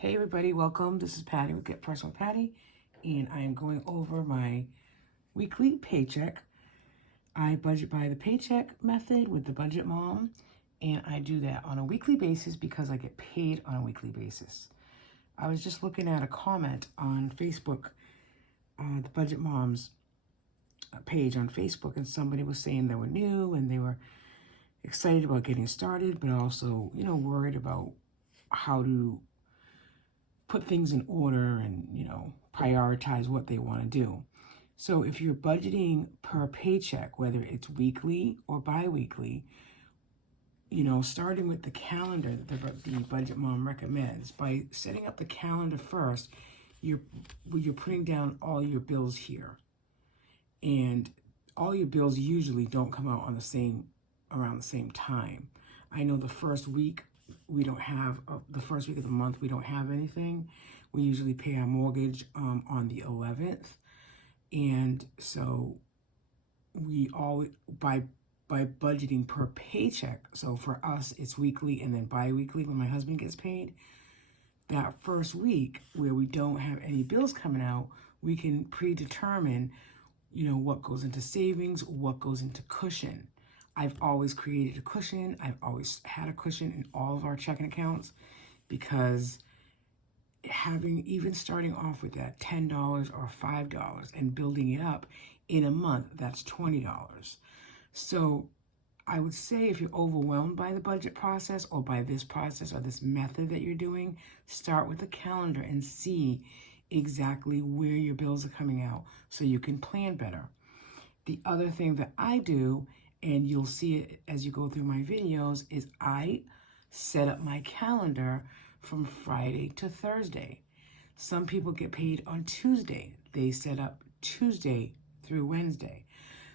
Hey everybody, welcome. This is Patty with Get Personal Patty, and I am going over my weekly paycheck. I budget by the paycheck method with the budget mom, and I do that on a weekly basis because I get paid on a weekly basis. I was just looking at a comment on Facebook, the budget mom's page on Facebook, and somebody was saying they were new and they were excited about getting started, but also, worried about how to put things in order and, prioritize what they want to do. So if you're budgeting per paycheck, whether it's weekly or bi-weekly, starting with the calendar that the budget mom recommends, by setting up the calendar first, you're putting down all your bills here. And all your bills usually don't come out around the same time. I know the first week the first week of the month, we don't have anything. We usually pay our mortgage on the 11th. And so we always, by budgeting per paycheck, so for us, it's weekly and then bi-weekly when my husband gets paid. That first week where we don't have any bills coming out, we can predetermine, what goes into savings, what goes into cushion. I've always created a cushion. I've always had a cushion in all of our checking accounts because even starting off with that $10 or $5 and building it up in a month, that's $20. So I would say if you're overwhelmed by the budget process or by this process or this method that you're doing, start with a calendar and see exactly where your bills are coming out so you can plan better. The other thing that I do, and you'll see it as you go through my videos, is I set up my calendar from Friday to Thursday. Some people get paid on Tuesday. They set up Tuesday through Wednesday.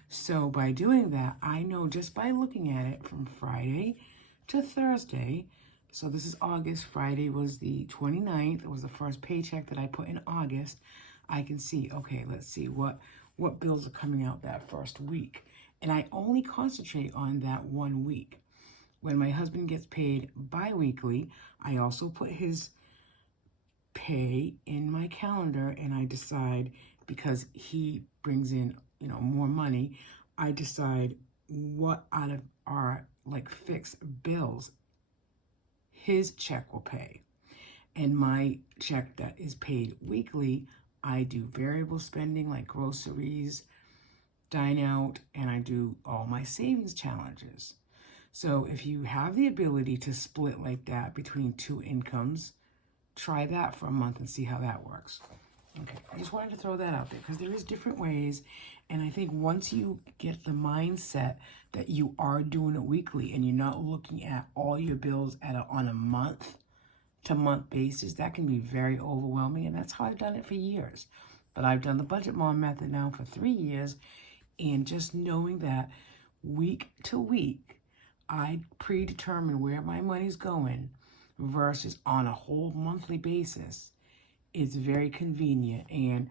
So by doing that, I know just by looking at it from Friday to Thursday, so this is August, Friday was the 29th, it was the first paycheck that I put in August, I can see, okay, let's see what bills are coming out that first week. And I only concentrate on that 1 week. When my husband gets paid bi-weekly, I also put his pay in my calendar, and I decide, because he brings in, more money, I decide what out of our fixed bills his check will pay. And my check that is paid weekly, I do variable spending like groceries, dine out, and I do all my savings challenges. So if you have the ability to split like that between two incomes, try that for a month and see how that works. Okay, I just wanted to throw that out there because there is different ways. And I think once you get the mindset that you are doing it weekly and you're not looking at all your bills on a month-to-month basis, that can be very overwhelming. And that's how I've done it for years. But I've done the Budget Mom method now for 3 years. And just knowing that week to week, I predetermine where my money's going versus on a whole monthly basis, it's very convenient and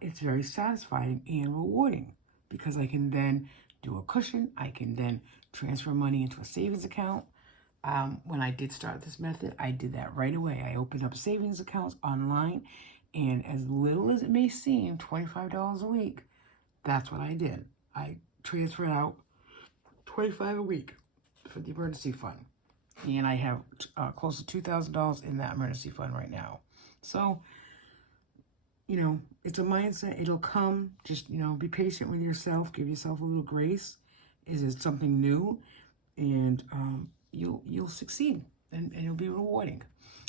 it's very satisfying and rewarding because I can then do a cushion. I can then transfer money into a savings account. When I did start this method, I did that right away. I opened up savings accounts online, and as little as it may seem, $25 a week, that's what I did. I transferred out $25 a week for the emergency fund. And I have close to $2,000 in that emergency fund right now. So, it's a mindset. It'll come. Just, be patient with yourself. Give yourself a little grace. Is it something new? And you'll succeed. And it'll be rewarding.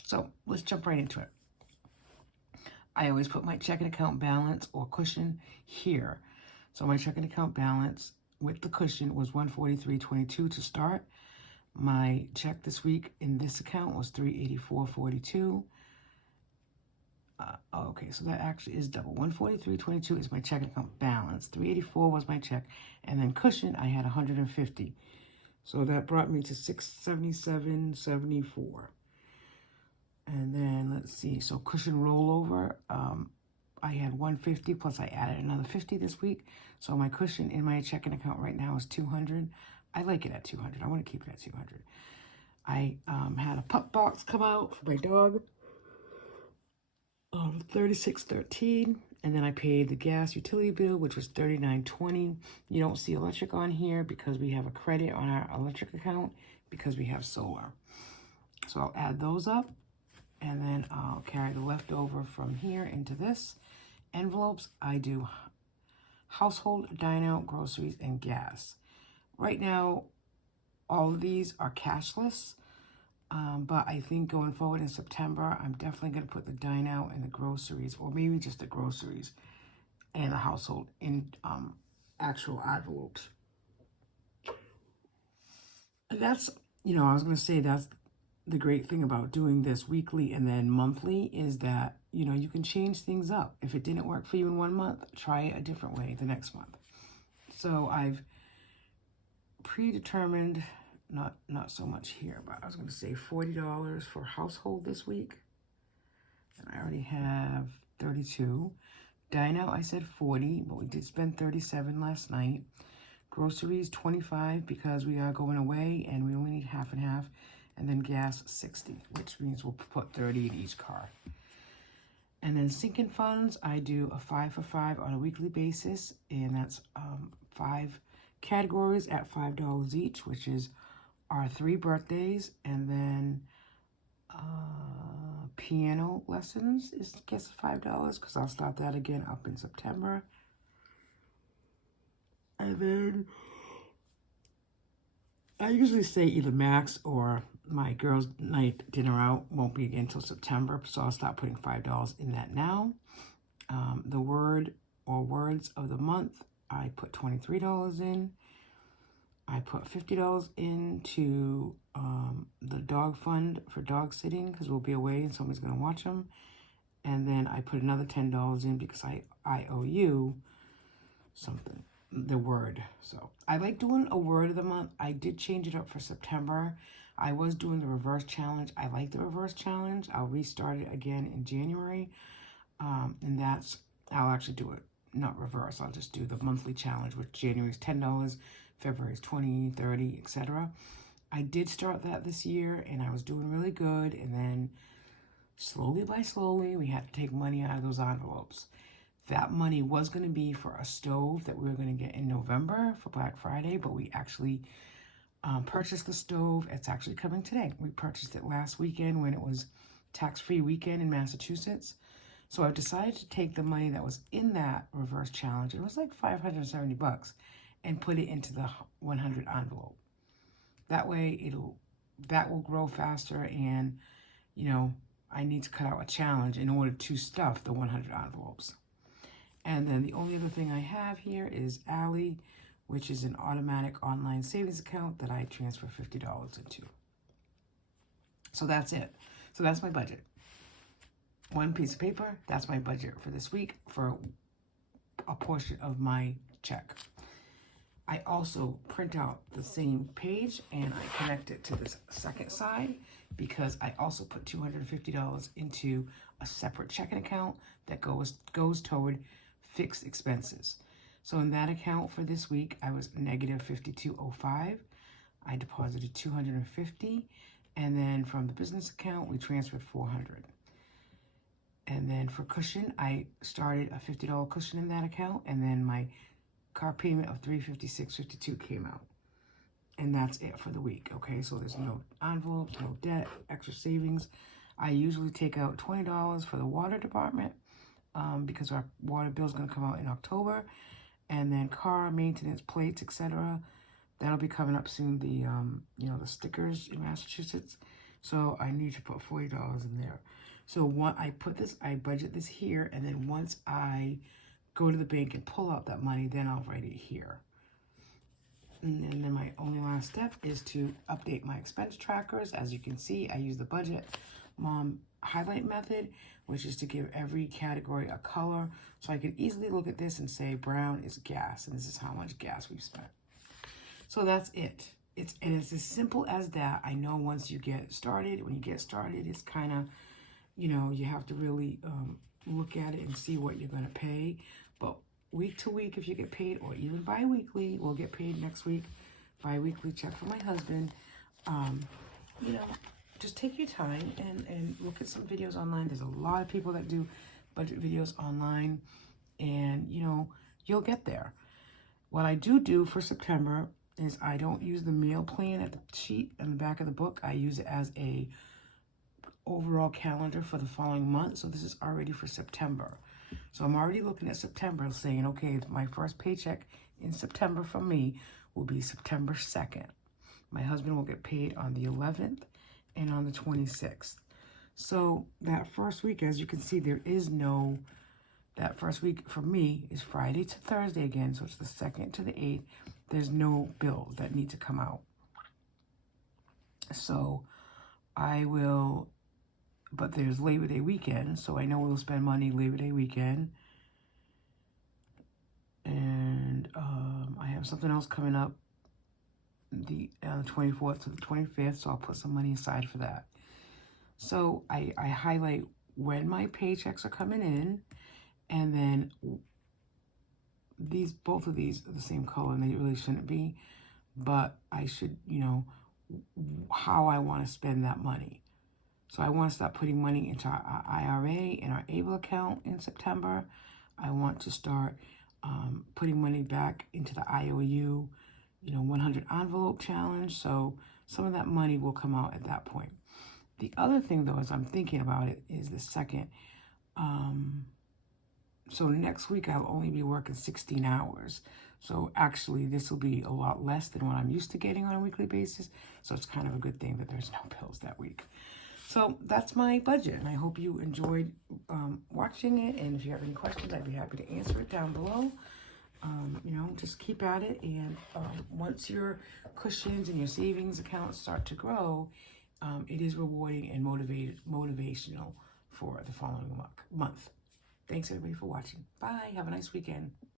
So let's jump right into it. I always put my checking account balance or cushion here. So my checking account balance with the cushion was $143.22 to start. My check this week in this account was $384.42. Okay, so that actually is double. $143.22 is my checking account balance. $384 was my check, and then cushion I had $150. So that brought me to $677.74. And then let's see. So cushion rollover. I had $150 plus I added another $50 this week. So my cushion in my checking account right now is $200. I like it at $200. I want to keep it at $200. I had a pup box come out for my dog. $36.13, and then I paid the gas utility bill, which was $39.20. You don't see electric on here because we have a credit on our electric account because we have solar. So I'll add those up, and then I'll carry the leftover from here into this. Envelopes, I do household, dine out, groceries, and gas. Right now, all of these are cashless. But I think going forward in September, I'm definitely going to put the dine out and the groceries, or maybe just the groceries and the household in actual envelopes. And that's, I was going to say that's the great thing about doing this weekly and then monthly is that, you can change things up. If it didn't work for you in 1 month, try it a different way the next month. So I've predetermined, not so much here, but I was going to say $40 for household this week. And I already have 32. Dine out, I said 40, but we did spend 37 last night. Groceries, 25 because we are going away and we only need half and half. And then gas, 60, which means we'll put 30 in each car. And then sinking funds, I do a 5 for 5 on a weekly basis, and that's 5 categories at $5 each, which is our 3 birthdays, and then piano lessons is gets $5 because I'll start that again up in September. And then I usually say either Max or my girls' night dinner out won't be again until September, so I'll start putting $5 in that now. The word or words of the month, I put $23 in. I put $50 into the dog fund for dog sitting because we'll be away and somebody's going to watch them. And then I put another $10 in because I owe you something, the word. So I like doing a word of the month. I did change it up for September. I was doing the reverse challenge. I like the reverse challenge. I'll restart it again in January. And I'll actually do it, not reverse. I'll just do the monthly challenge, which January is $10, February is $20, $30, etc. I did start that this year, and I was doing really good. And then slowly by slowly, we had to take money out of those envelopes. That money was going to be for a stove that we were going to get in November for Black Friday, but we actually purchased the stove. It's actually coming today. We purchased it last weekend when it was tax-free weekend in Massachusetts. So I've decided to take the money that was in that reverse challenge, it was like $570, and put it into the 100 envelope. That way that will grow faster, and I need to cut out a challenge in order to stuff the 100 envelopes. And then the only other thing I have here is Ally, which is an automatic online savings account that I transfer $50 into. So that's it. So that's my budget. One piece of paper, that's my budget for this week for a portion of my check. I also print out the same page and I connect it to this second side because I also put $250 into a separate checking account that goes toward fixed expenses. So in that account for this week, I was negative $52.05. I deposited $250, and then from the business account, we transferred $400. And then for cushion, I started a $50 cushion in that account, and then my car payment of $356.52 came out. And that's it for the week, okay? So there's no envelopes, no debt, extra savings. I usually take out $20 for the water department because our water bill is going to come out in October. And then car maintenance, plates, etc. That'll be coming up soon. The stickers in Massachusetts. So I need to put $40 in there. So I budget this here, and then once I go to the bank and pull out that money, then I'll write it here. And then my only last step is to update my expense trackers. As you can see, I use the Budget Mom highlight method, which is to give every category a color. So I can easily look at this and say brown is gas, and this is how much gas we've spent. So that's it. It's as simple as that. I know once you get started, it's kind of, you have to really look at it and see what you're going to pay. But week to week, if you get paid, or even bi-weekly, we'll get paid next week. Bi-weekly check for my husband. just take your time and look at some videos online. There's a lot of people that do budget videos online, and you'll get there. What I do for September is I don't use the meal plan at the sheet in the back of the book. I use it as a overall calendar for the following month. So this is already for September. So I'm already looking at September saying, okay, my first paycheck in September from me will be September 2nd. My husband will get paid on the 11th and on the 26th. So that first week, as you can see, that first week for me is Friday to Thursday again. So it's the 2nd to the 8th. There's no bills that need to come out. So but there's Labor Day weekend. So I know we'll spend money Labor Day weekend. And I have something else coming up the 24th to the 25th. So I'll put some money aside for that. So I highlight when my paychecks are coming in, and then both of these are the same color, and they really shouldn't be, but I should, how I want to spend that money. So I want to start putting money into our IRA and our ABLE account in September. I want to start putting money back into the IOU, 100 envelope challenge. So some of that money will come out at that point. The other thing, though, as I'm thinking about it, is the 2nd. So next week I'll only be working 16 hours. So actually this will be a lot less than what I'm used to getting on a weekly basis. So it's kind of a good thing that there's no bills that week. So that's my budget, and I hope you enjoyed watching it. And if you have any questions, I'd be happy to answer it down below. Just keep at it. And once your cushions and your savings accounts start to grow, it is rewarding and motivational for the following month. Thanks, everybody, for watching. Bye. Have a nice weekend.